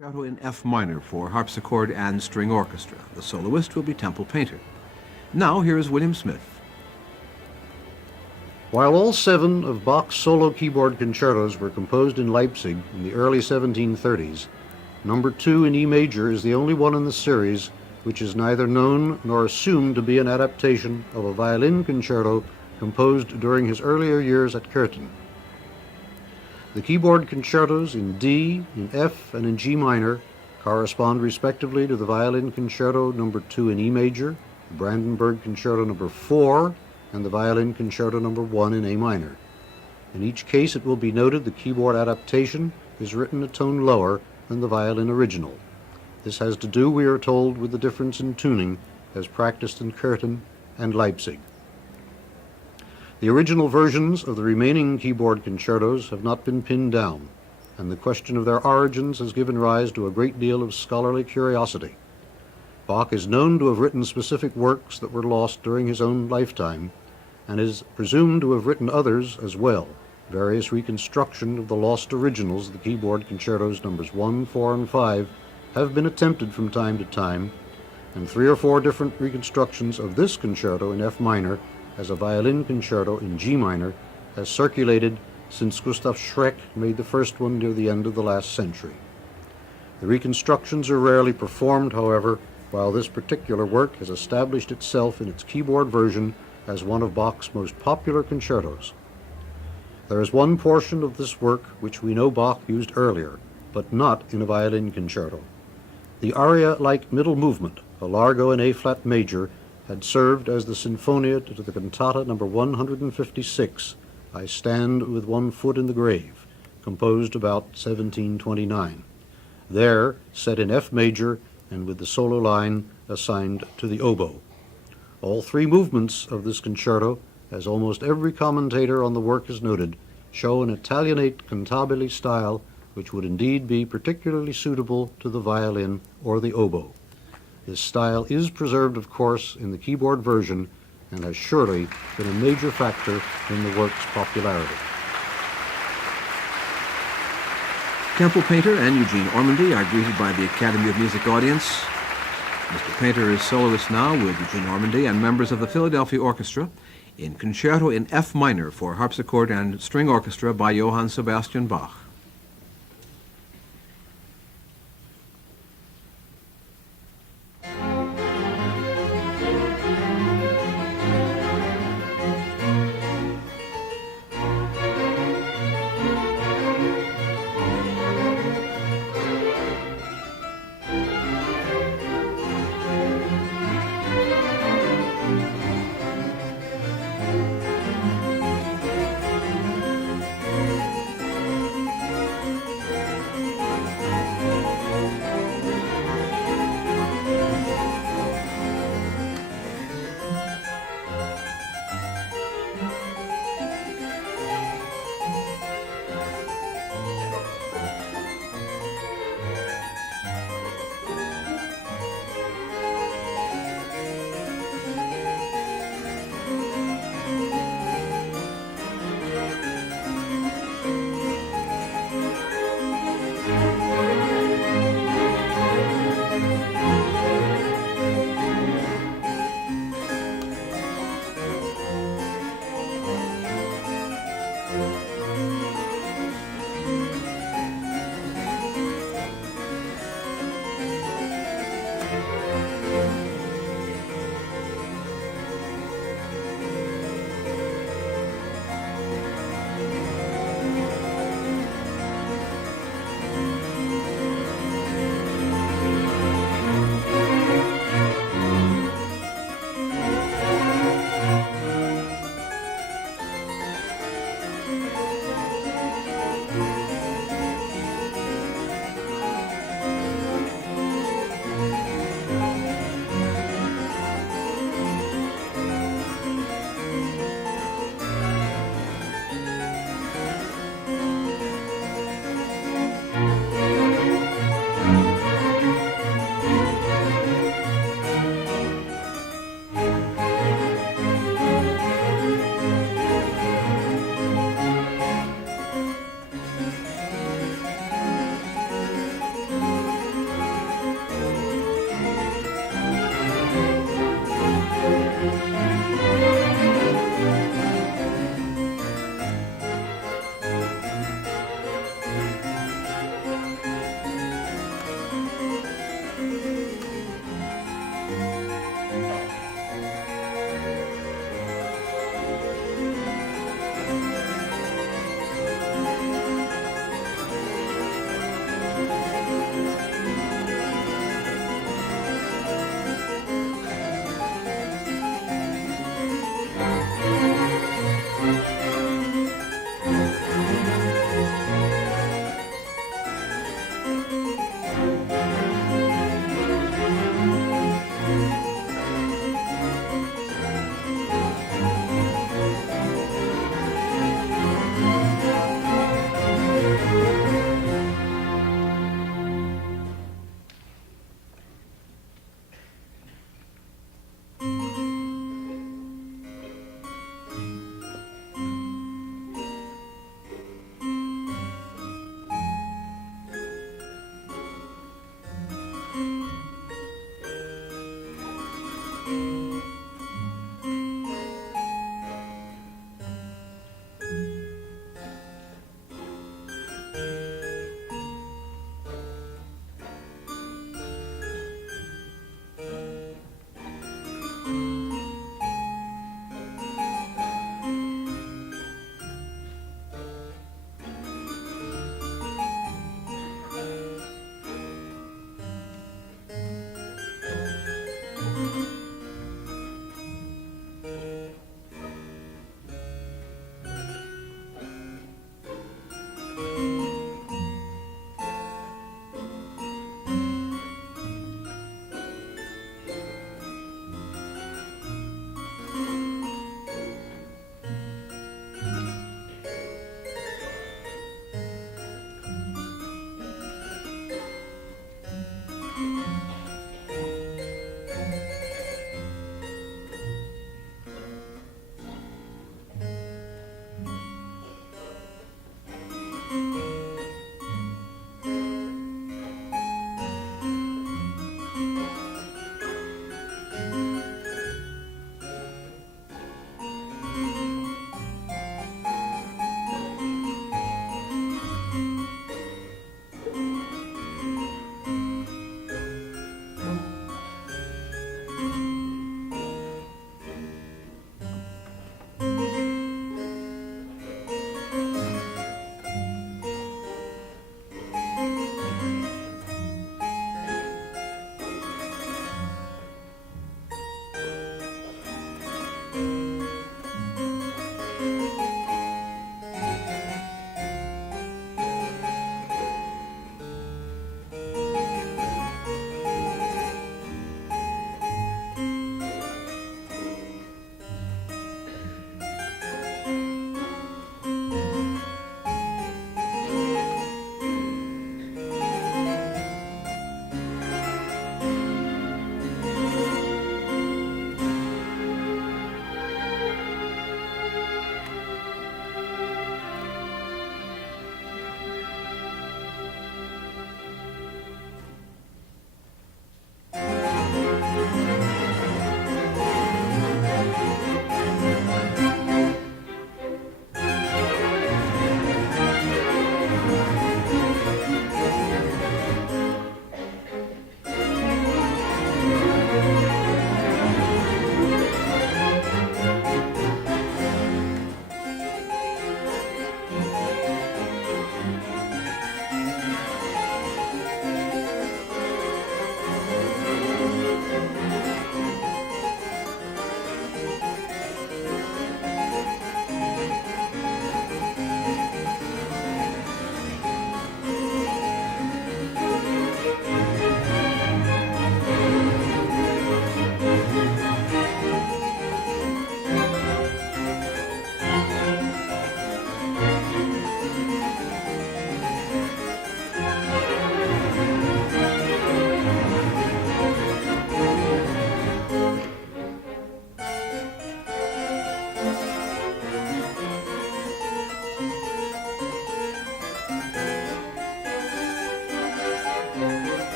Concerto in F minor for harpsichord and string orchestra. The soloist will be Temple Painter. Now here is William Smith. While all 7 of Bach's solo keyboard concertos were composed in Leipzig in the early 1730s, number 2 in E major is the only one in the series which is neither known nor assumed to be an adaptation of a violin concerto composed during his earlier years at Curtin. The keyboard concertos in D, in F, and in G minor correspond respectively to the violin concerto number 2 in E major, the Brandenburg concerto number 4, and the violin concerto number 1 in A minor. In each case, it will be noted the keyboard adaptation is written a tone lower than the violin original. This has to do, we are told, with the difference in tuning as practiced in Curtin and Leipzig. The original versions of the remaining keyboard concertos have not been pinned down, and the question of their origins has given rise to a great deal of scholarly curiosity. Bach is known to have written specific works that were lost during his own lifetime, and is presumed to have written others as well. Various reconstructions of the lost originals of the keyboard concertos numbers 1, 4, and 5 have been attempted from time to time, and 3 or 4 different reconstructions of this concerto in F minor as a violin concerto in G minor has circulated since Gustav Schreck made the first one near the end of the last century. The reconstructions are rarely performed, however, while this particular work has established itself in its keyboard version as one of Bach's most popular concertos. There is one portion of this work which we know Bach used earlier, but not in a violin concerto. The aria-like middle movement, a Largo in A-flat major, had served as the sinfonia to the cantata number 156, I Stand with One Foot in the Grave, composed about 1729. There, set in F major and with the solo line assigned to the oboe. All 3 movements of this concerto, as almost every commentator on the work has noted, show an Italianate cantabile style which would indeed be particularly suitable to the violin or the oboe. This style is preserved, of course, in the keyboard version and has surely been a major factor in the work's popularity. Temple Painter and Eugene Ormandy are greeted by the Academy of Music audience. Mr. Painter is soloist now with Eugene Ormandy and members of the Philadelphia Orchestra in Concerto in F minor for harpsichord and string orchestra by Johann Sebastian Bach.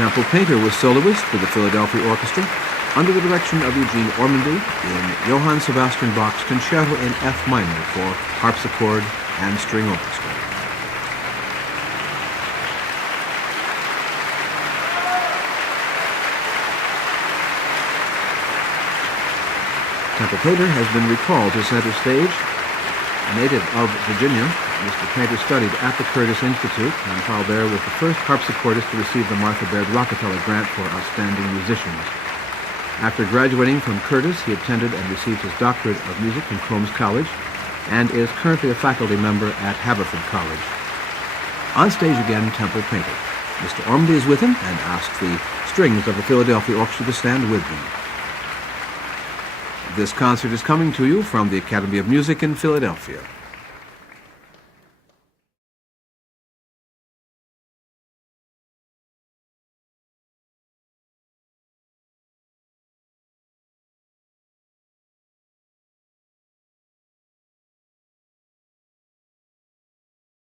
Temple Painter was soloist for the Philadelphia Orchestra under the direction of Eugene Ormandy in Johann Sebastian Bach's Concerto in F minor for harpsichord and string orchestra. Temple Painter has been recalled to center stage. A native of Virginia, Mr. Painter studied at the Curtis Institute and while there was the first harpsichordist to receive the Martha Baird Rockefeller Grant for Outstanding Musicians. After graduating from Curtis, he attended and received his doctorate of music from Combs College and is currently a faculty member at Haverford College. On stage again, Temple Painter. Mr. Ormandy is with him and asks the strings of the Philadelphia Orchestra to stand with them. This concert is coming to you from the Academy of Music in Philadelphia.